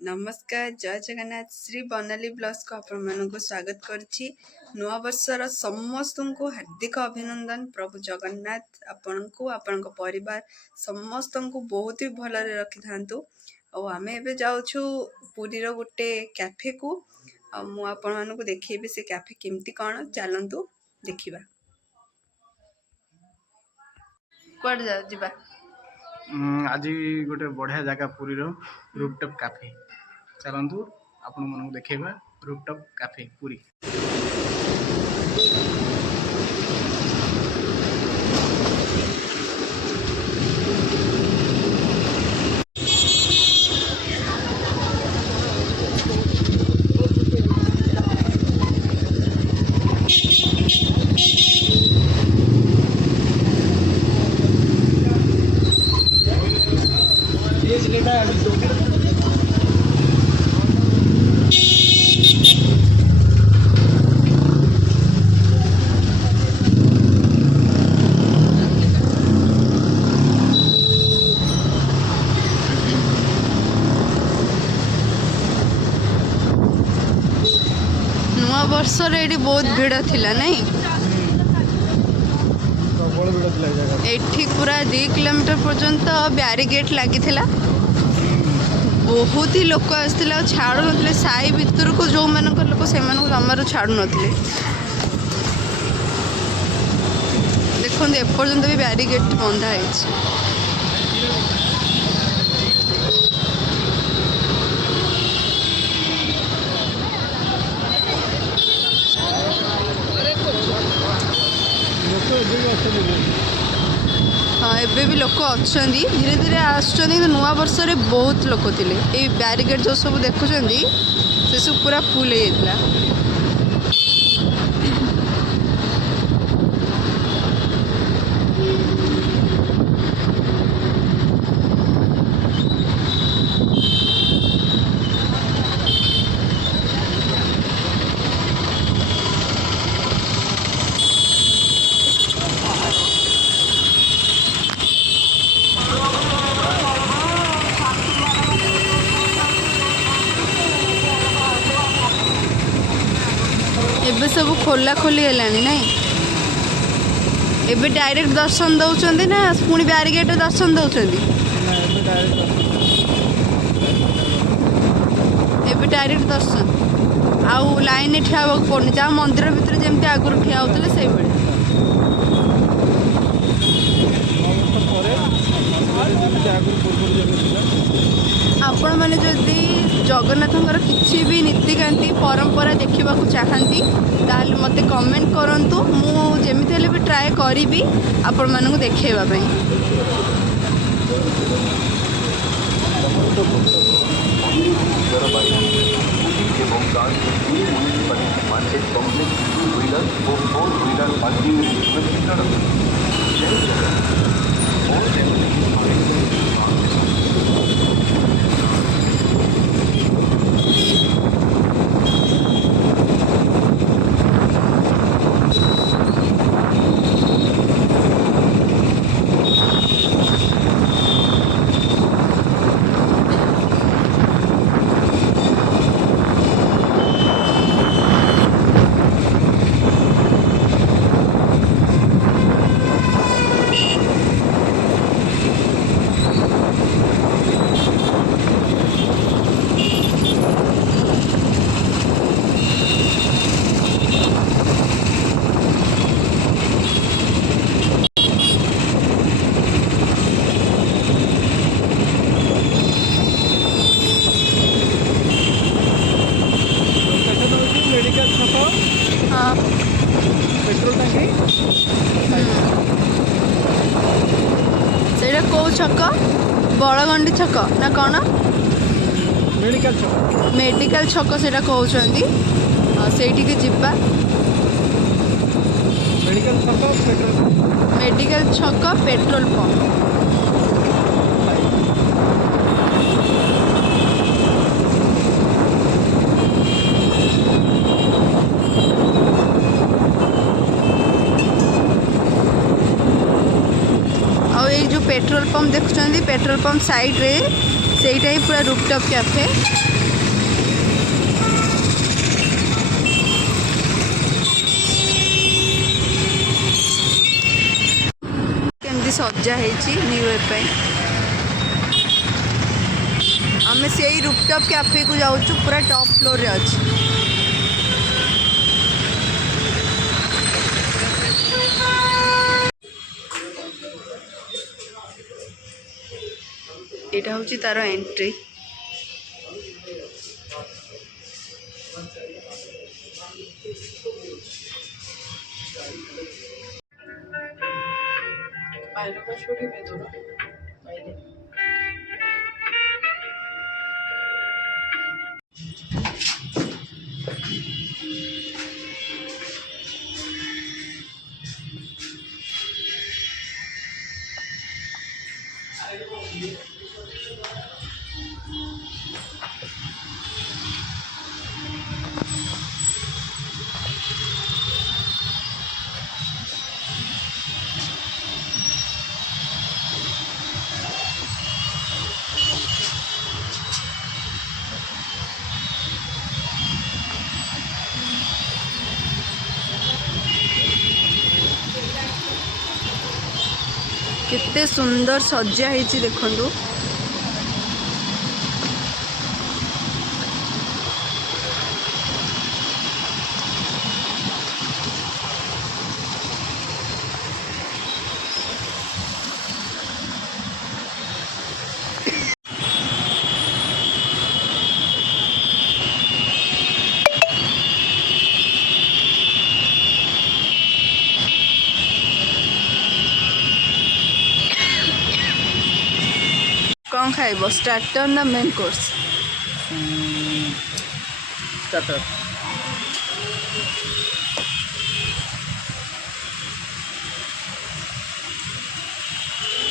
नमस्कार जय जगन्नाथ श्री बनाली ब्लॉग्स को आपण मानक स्वागत करछि। नवा वर्षर समस्त को हार्दिक अभिनंदन। प्रभु जगन्नाथ आपण को आपण परिवार समस्त को बहुत ही भल रखि थांतु। और आमे एबे जाउछु पुरी रो गुटे कैफे को। मु आपण मानक देखैबे से कैफे केमती कोन चलंतु देखिबा। कोड जा जिबा आज गोटे बढ़िया जगह पुरी रो रूफटॉप कैफे चलतु आपण मन देखा रूफटॉप कैफे पुरी। नवा वर्ष रे एडी बहुत भीड़ थिला नहीं एठी पूरा 2 किलोमीटर पर्यंत बैरिकेड लगी बहुत ही लोक आसते छाड़ू ना साई भितर को जो मान लोक से जमार छाड़ू ना देखो एपर्यंत भी बैरिकेड बंधा है। हाँ एबे भी लोक अच्छा धीरे धीरे आस नुआ वर्ष रे बहुत लोक थे। ये बैरिकेड जो सब देखुं से सब पूरा फुल हो एबे सब खोला खोली है ना एबे डायरेक्ट दर्शन दौरान ना पुणी बैरिकेड दर्शन दौरान एबे डायरेक्ट दर्शन आउ लाइन ठिया पड़नी जहाँ मंदिर भितर जमी आगुरी ठिया होते से भाई आपण मैंने जदि जगन्नाथंकर किसी भी नीतिकांति परंपरा देखा चाहती ताल मते कमेंट करंतु मुझे भी ट्राए करी आपण मानक देखेवाई। हाँ पेट्रोल टांकी से कौ छक बड़गंडी छक ना कौन मेडिकल छक से कहते से जीवा मेडिकल छक पेट्रोल पंप पेट्रोल पंप देखुं पेट्रोल पंप साइड रे ସେଇଟା ହିଁ ପୁରା ରୁଫଟପ୍ କ୍ୟାଫେ। କେମିତି ସଜା ହେଇଛି ନ୍ୟୁ ଇୟର ପାଇଁ। ଆମେ ସେଇ ରୁଫଟପ୍ କ୍ୟାଫେକୁ ଯାଉଛୁ, ପୁରା ଟପ୍ ଫ୍ଲୋରରେ ଅଛି। এটা হচ্ছে তার এন্ট্রি। केते सुंदर सजा ହେଇଛି ଦେଖନ୍ତୁ। कौन खाइब, स्टार्टर ना मेन कोर्स? स्टार्टर।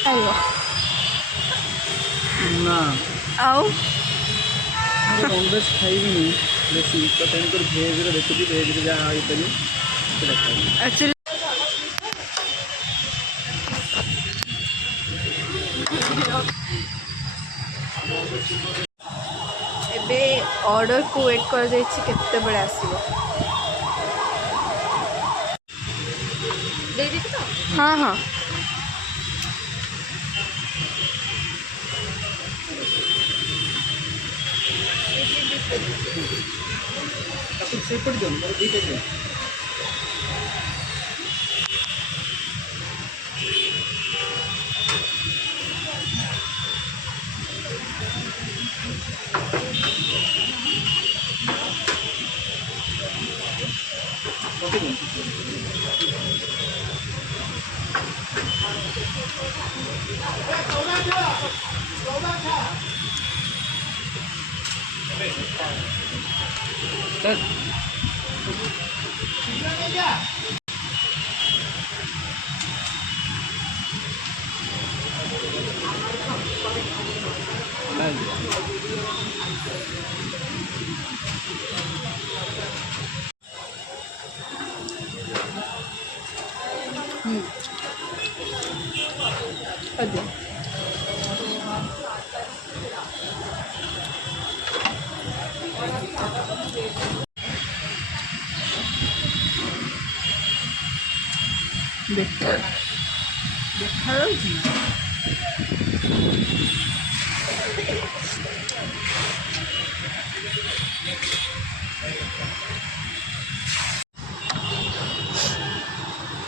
खाइब ना आओ नॉनवेज खाइबी बेसी, तो तेणुकर भेज देखुची, भेज जहाँ खाइपारे एक्चुअली एबे ऑर्डर को वेट कर जाइछि केते बड़े आसीबो। दे तो हाँ हाँ अदे देखा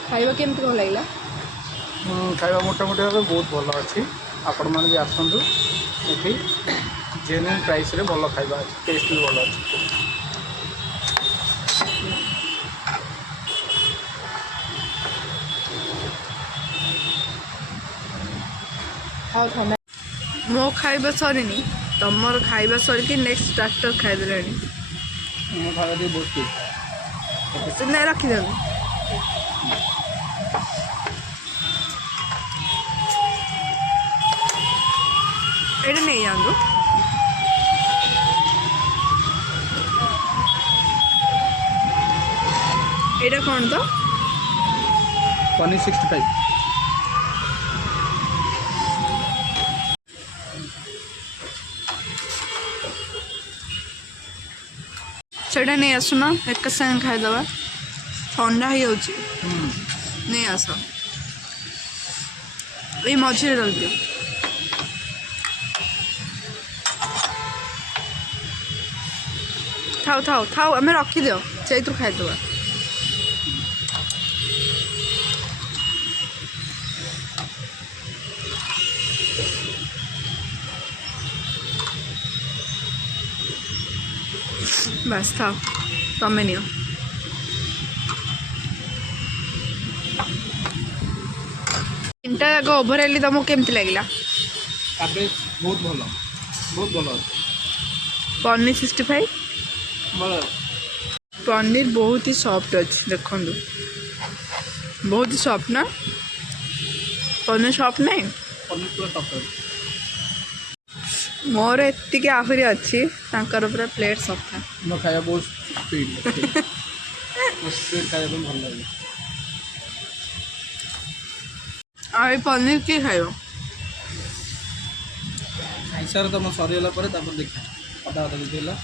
खाइबा केमती कौन लगला? खाଇବା मोटामोटी भाव बहुत भल अच्छी। आपण मैंने भी आसतु ये जेन्युइन प्राइस रे भल खाଇବା अच्छी, टेस्ट भी भल अच्छी। मो खाइबा सरीनी, तमर खाइबा सरिकी नेक्स्ट स्टार्टर खाइदे मो खाଇବା ଟିକେ बहुत नहीं रखीदेवी। एटा नहीं जानु एटा कौन तो पनीर 65। ସେଇଟା ନେଇ ଆସୁନ ଏକା ସାଙ୍ଗେ ଖାଇଦେବା ଥଣ୍ଡା ହେଇଯାଉଛି ନେଇ ଆସ ଏଇ ମଝିରେ ରହିଦିଅ ଥାଉ ଥାଉ ଥାଉ ଆମେ ରଖିଦିଅ ସେଇଥିରୁ ଖାଇଦେବା ବାସ୍ ଥାଉ ତମେ ନିଅ ତିନିଟା ଯାକ ଓଭର ହେଲି ତମକୁ କେମିତି ଲାଗିଲା କାବେଜ ବହୁତ ଭଲ ଅଛି ପନିର 65 ଭଲ ପନିର ବହୁତ ହି ସଫ୍ଟ ଅଛି ଦେଖନ୍ତୁ ବହୁତ ହି ସଫ୍ଟ ନା ପନିର ସଫ୍ଟ ନାହିଁ ପନିର ପୁରା ସଫ୍ଟ ଅଛି ମୋର ଏତିକି ଆହୁରି ଅଛି ତାଙ୍କର ପୁରା ପ୍ଲେଟ୍ ସଫା ମୋ ଖାଇବା ବହୁତ ସ୍ପିଡ୍ ସ୍ପିଡ୍ ଖାଇବା ପାଇଁ ଭଲ ଲାଗେ ଆଉ ଏ ପନିର କିଏ ଖାଇବ ଖାଇସାର ତମ ସରିଗଲା ପରେ ତାପରେ ଦେଖିବା ଅଧା ଅଧା ଯଦି ହେଲା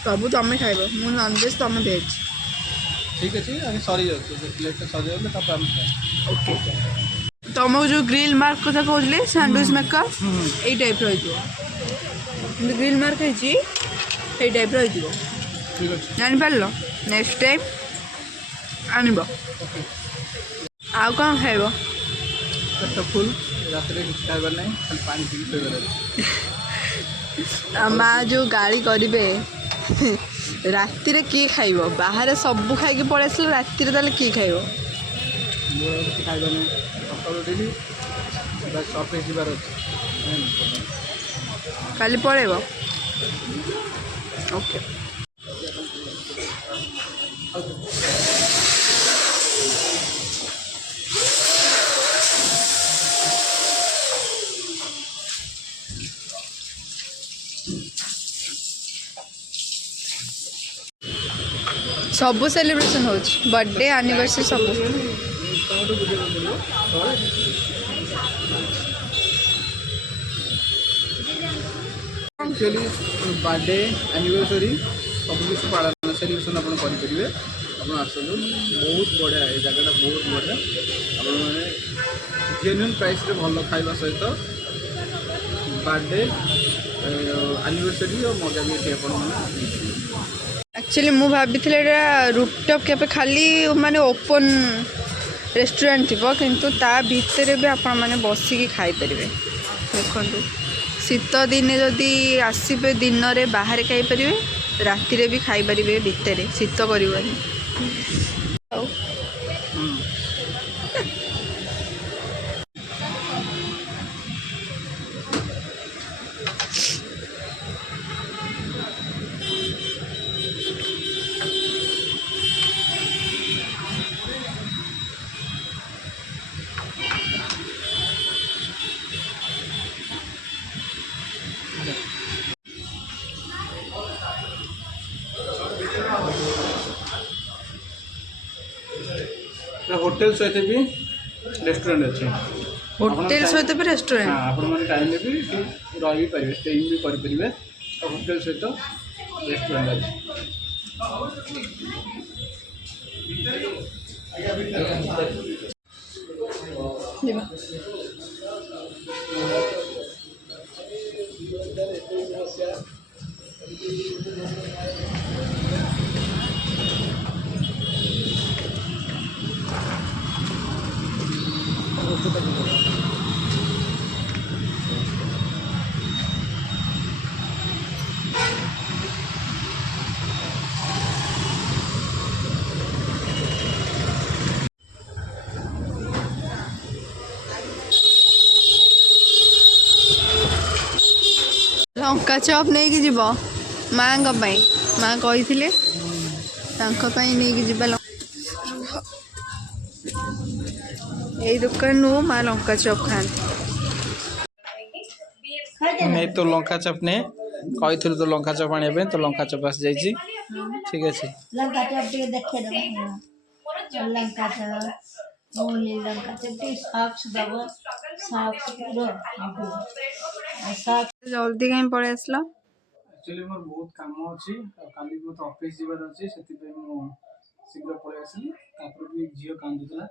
ସବୁ ତମେ ଖାଇବ ମୁଁ ନନଭେଜ୍ ତମେ ଭେଜ୍ ଠିକ୍ ଅଛି ଆଗେ ସରିଯାଉଛି ପ୍ଲେଟ୍ଟା ସରିଗଲେ ତାପରେ ଆମେ ଖାଇବା ଓକେ ତମକୁ ଯେଉଁ ଗ୍ରିଲ୍ ମାର୍କ କଥା କହୁଥିଲି ସ୍ୟାଣ୍ଡୱିଚ୍ ମେକର୍ ଏଇ ଟାଇପ୍ର ହେଇଯିବ କିନ୍ତୁ ଗ୍ରିଲ୍ ମାର୍କ ହେଇଛି ଏଇ ଟାଇପ୍ର ହେଇଯିବ ଠିକ୍ ଅଛି ଜାଣିପାରିଲ ନେକ୍ସଟ ଟାଇମ୍ ଆଣିବ ଆଉ କ'ଣ ଖାଇବ ପେଟ ଫୁଲ୍ ରାତିରେ କିଛି ଖାଇବାର ନାହିଁ ଖାଲି ପାଣି ପିଇକି ଶୋଇବାର ଅଛି ମା ଯେଉଁ ଗାଳି କରିବେ ରାତିରେ କିଏ ଖାଇବ ବାହାରେ ସବୁ ଖାଇକି ପଳେଇ ଆସିଲେ ରାତିରେ ତାହେଲେ କିଏ ଖାଇବ ମୋର କିଛି ଖାଇବା ନାହିଁ ସକାଳୁ ଉଠିଲି ଅଫିସ୍ ଯିବାର ଅଛି କାଲି ପଳେଇବ ଓକେ ସବୁ ସେଲିବ୍ରେସନ୍ ହେଉଛି ବର୍ଥଡେ ଆନିଭର୍ସରୀ ସବୁ ଆକ୍ଚୁଆଲି ବାର୍ଥଡେ ଆନିଭର୍ସରୀ ସବୁ କିଛି ପାଳନ ସେଲିବ୍ରେସନ୍ ଆପଣ କରିପାରିବେ ଆପଣ ଆସନ୍ତୁ ବହୁତ ବଢ଼ିଆ ଏ ଜାଗାଟା ବହୁତ ବଢ଼ିଆ ଆପଣମାନେ ଜେନ୍ୟୁନ୍ ପ୍ରାଇସ୍ରେ ଭଲ ଖାଇବା ସହିତ ବାର୍ଥଡେ ଆନିଭର୍ସରୀ ଓ ମଜା ବି ଏଠି ଆପଣମାନେ ଆକ୍ଚୁଆଲି ମୁଁ ଭାବିଥିଲି ଏଇଟା ରୁଫଟପ୍ କ୍ୟାଫେ ଖାଲି ମାନେ ଓପନ୍ ରେଷ୍ଟୁରାଣ୍ଟ ଥିବ କିନ୍ତୁ ତା ଭିତରେ ବି ଆପଣମାନେ ବସିକି ଖାଇପାରିବେ ଦେଖନ୍ତୁ ଶୀତ ଦିନେ ଯଦି ଆସିବେ ଦିନରେ ବାହାରେ ଖାଇପାରିବେ ରାତିରେ ବି ଖାଇପାରିବେ ଭିତରେ ଶୀତ କରିବନି ଆଉ ହୋଟେଲ ସହିତ ବି ରେଷ୍ଟୁରାଣ୍ଟ ଅଛି ହୋଟେଲ ସହିତ ବି ରେଷ୍ଟୁରାଣ୍ଟ ଆପଣମାନେ ଚାହିଁଲେ ବି ରହିପାରିବେ ଷ୍ଟେଇଂ ବି କରିପାରିବେ ଆଉ ହୋଟେଲ ସହିତ ରେଷ୍ଟୁରାଣ୍ଟ ଅଛି ଯିବା ଲଙ୍କା ଚପ୍ ନେଇକି ଯିବ ମାଆଙ୍କ ପାଇଁ ମାଆ କହିଥିଲେ ତାଙ୍କ ପାଇଁ ନେଇକି ଯିବା ଏଇ ଦୋକାନରୁ ମାଆ ଲଙ୍କା ଚପ୍ ଖାଆନ୍ତି नहीं तो लंका चप ने कही तो लंका चप आने तो लंका चप आस जाइए ठीक है लंका चप टे देखे लंका चप ओनली लंका चप टे सॉक्स दबो सॉक्स पूरा साफ जल्दी कहीं पड़े आसला एक्चुअली मोर बहुत काम अच्छी काली मत ऑफिस जीवार अच्छी से शीघ्र पलि आसली भी झील कांदुला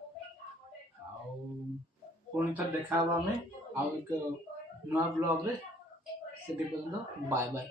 पुणी थर देखा आम आउ एक नुआ ब्लॉग रे से बाय बाय।